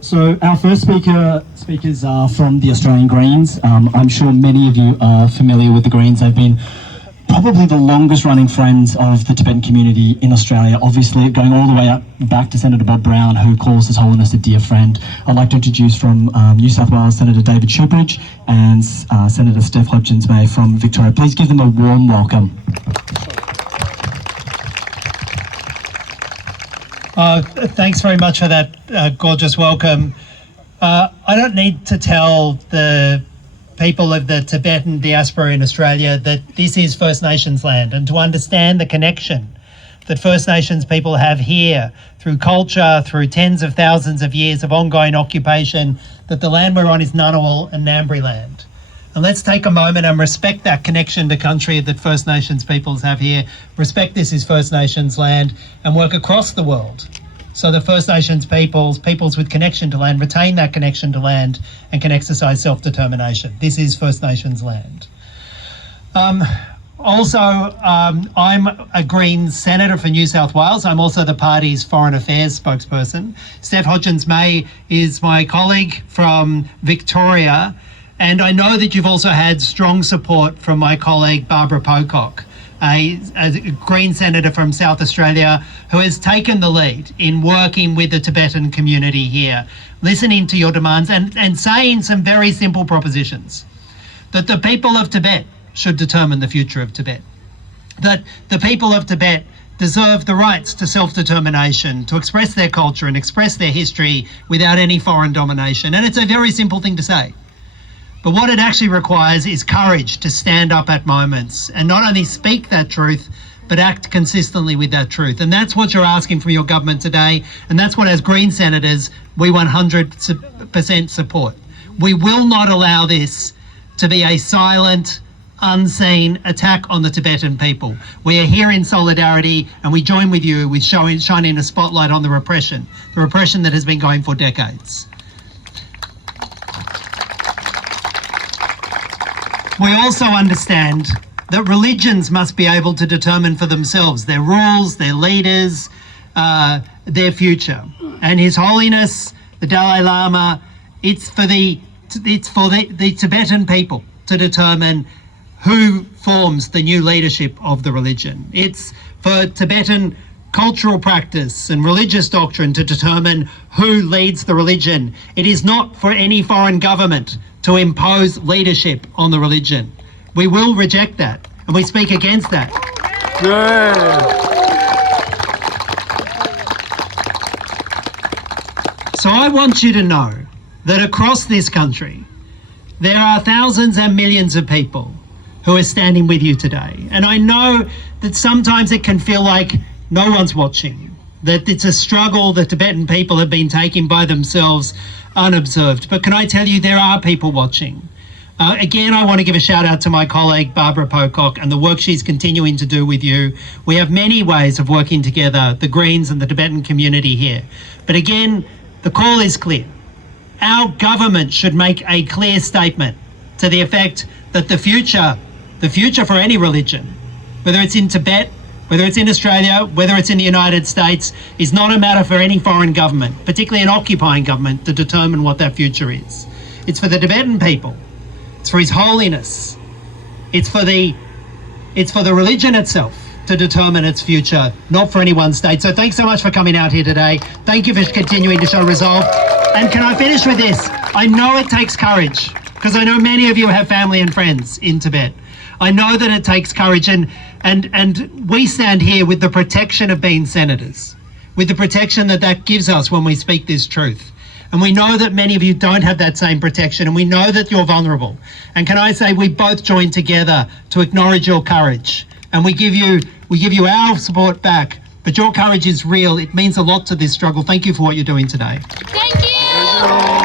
So our first speakers are from the Australian Greens. I'm sure many of you are familiar with the Greens. They've been probably the longest running friends of the Tibetan community in Australia, obviously going all the way back to Senator Bob Brown, who calls His Holiness a dear friend. I'd like to introduce from New South Wales, Senator David Shoebridge and Senator Steph Hodgins-May from Victoria. Please give them a warm welcome. Thanks very much for that gorgeous welcome. I don't need to tell the people of the Tibetan diaspora in Australia that this is First Nations land, and to understand the connection that First Nations people have here through culture, through tens of thousands of years of ongoing occupation, that the land we're on is Ngunnawal and Ngambri land. And let's take a moment and respect that connection to country that First Nations peoples have here. Respect this is First Nations land, and work across the world so that First Nations peoples with connection to land, retain that connection to land and can exercise self-determination. This is First Nations land. I'm a Greens senator for New South Wales. I'm also the party's foreign affairs spokesperson. Steph Hodgins-May is my colleague from Victoria. And I know that you've also had strong support from my colleague Barbara Pocock, a Green senator from South Australia, who has taken the lead in working with the Tibetan community here, listening to your demands and saying some very simple propositions. That the people of Tibet should determine the future of Tibet. That the people of Tibet deserve the rights to self-determination, to express their culture and express their history without any foreign domination. And it's a very simple thing to say. But what it actually requires is courage to stand up at moments and not only speak that truth, but act consistently with that truth. And that's what you're asking from your government today. And that's what, as Green senators, we 100% support. We will not allow this to be a silent, unseen attack on the Tibetan people. We are here in solidarity, and we join with you with shining a spotlight on the repression that has been going for decades. We also understand that religions must be able to determine for themselves their rules, their leaders, their future. And His Holiness, the Dalai Lama, it's for the Tibetan people to determine who forms the new leadership of the religion. It's for Tibetan cultural practice and religious doctrine to determine who leads the religion. It is not for any foreign government to impose leadership on the religion. We will reject that, and we speak against that. Yeah. So I want you to know that across this country, there are thousands and millions of people who are standing with you today. And I know that sometimes it can feel like no one's watching, that it's a struggle the Tibetan people have been taking by themselves unobserved. But can I tell you, there are people watching. Again, I want to give a shout out to my colleague Barbara Pocock and the work she's continuing to do with you. We have many ways of working together, the Greens and the Tibetan community here. But again, the call is clear. Our government should make a clear statement to the effect that the future for any religion, whether it's in Tibet, whether it's in Australia, whether it's in the United States, is not a matter for any foreign government, particularly an occupying government, to determine what that future is. It's for the Tibetan people. It's for His Holiness. It's for the religion itself to determine its future, not for any one state. So thanks so much for coming out here today. Thank you for continuing to show resolve. And can I finish with this? I know it takes courage, because I know many of you have family and friends in Tibet. I know that it takes courage, and we stand here with the protection of being senators, with the protection that gives us when we speak this truth. And we know that many of you don't have that same protection, and we know that you're vulnerable. And can I say, we both join together to acknowledge your courage, and we give you our support back. But your courage is real. It means a lot to this struggle. Thank you for what you're doing today. Thank you.